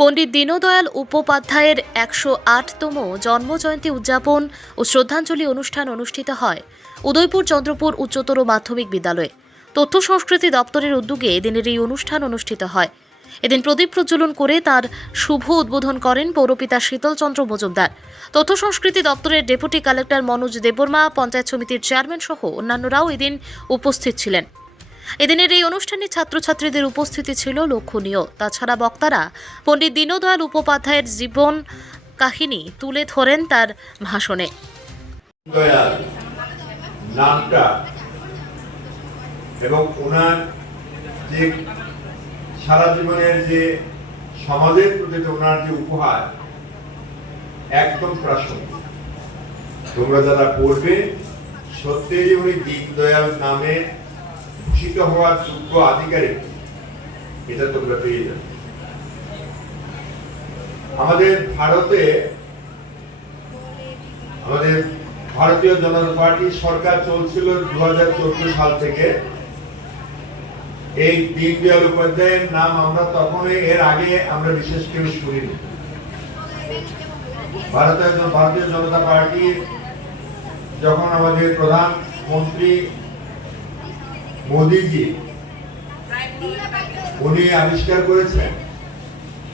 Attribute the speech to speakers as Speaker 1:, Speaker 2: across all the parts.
Speaker 1: পণ্ডিত দীনদয়াল উপাধ্যায়ের একশো আটতম জন্মজয়ন্তী উদযাপন ও শ্রদ্ধাঞ্জলি অনুষ্ঠান অনুষ্ঠিত হয় উদয়পুর চন্দ্রপুর উচ্চতর মাধ্যমিক বিদ্যালয়ে। তথ্য সংস্কৃতি দপ্তরের উদ্যোগে এদিনের এই অনুষ্ঠান অনুষ্ঠিত হয়। এদিন প্রদীপ প্রজ্বলন করে তার শুভ উদ্বোধন করেন পৌরপিতা শীতলচন্দ্র মজুমদার। তথ্য সংস্কৃতি দপ্তরের ডেপুটি কালেক্টর মনোজ দেববর্মা, পঞ্চায়েত সমিতির চেয়ারম্যান সহ অন্যান্যরাও এদিন উপস্থিত ছিলেন। এদিনের এই অনুষ্ঠানে ছাত্রছাত্রীদের উপস্থিতি ছিল লক্ষণীয়। তাছাড়া বক্তারা পণ্ডিত দীনদয়াল উপাধ্যায়ের জীবন কাহিনী তুলে ধরেন তার ভাষণে।
Speaker 2: এবং ওনার যে সারা জীবনের যে সমাজের প্রতি ওনার যে উপহার, একদম প্রাসঙ্গিক। তোমরা যারা পড়বে সত্যি উনি দীনদয়াল নামে ভূষিত হওয়ার যোগ্য আধিকারিক, এটা তোমরা পেয়ে যাবে। আমাদের ভারতে, আমাদের ভারতীয় জনতা পার্টি সরকার চলছিল দু সাল থেকে। এই দীনদয়াল উপাধ্যায়ের নাম আমরা তখনই, এর আগে আমরা বিশেষ কেউ শুনিনি। ভারতীয় জন- ভারতীয় জনতা পার্টির যখন আমাদের প্রধানমন্ত্রী মোদিজি, উনি আবিষ্কার করেছেন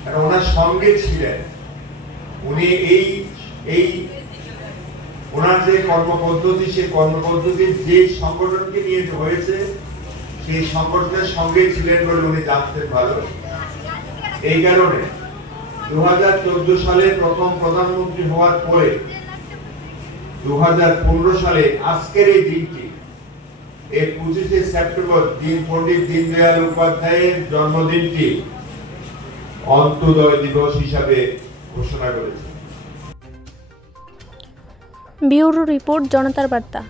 Speaker 2: আর ওনার সঙ্গে ছিলেন। উনি এই এই ওনার যে কর্মপদ্ধতি, সেই কর্মপদ্ধতির যে সংগঠনকে নিয়ে হয়েছে, সেই সংগঠনের সঙ্গে ছিলেন বলে উনি জানতেন ভালো। এই কারণে দু হাজার চোদ্দ সালে প্রথম প্রধানমন্ত্রী হওয়ার পরে দু হাজার পনেরো সালে আজকের এই দিনটি এই পঁচিশে সেপ্টেম্বর দিন পণ্ডিত দীনদয়াল উপাধ্যায়ের জন্মদিনটি অন্তোদয় দিবস হিসাবে ঘোষণা করেছে
Speaker 3: ব্যুরো রিপোর্ট, জনতার বার্তা।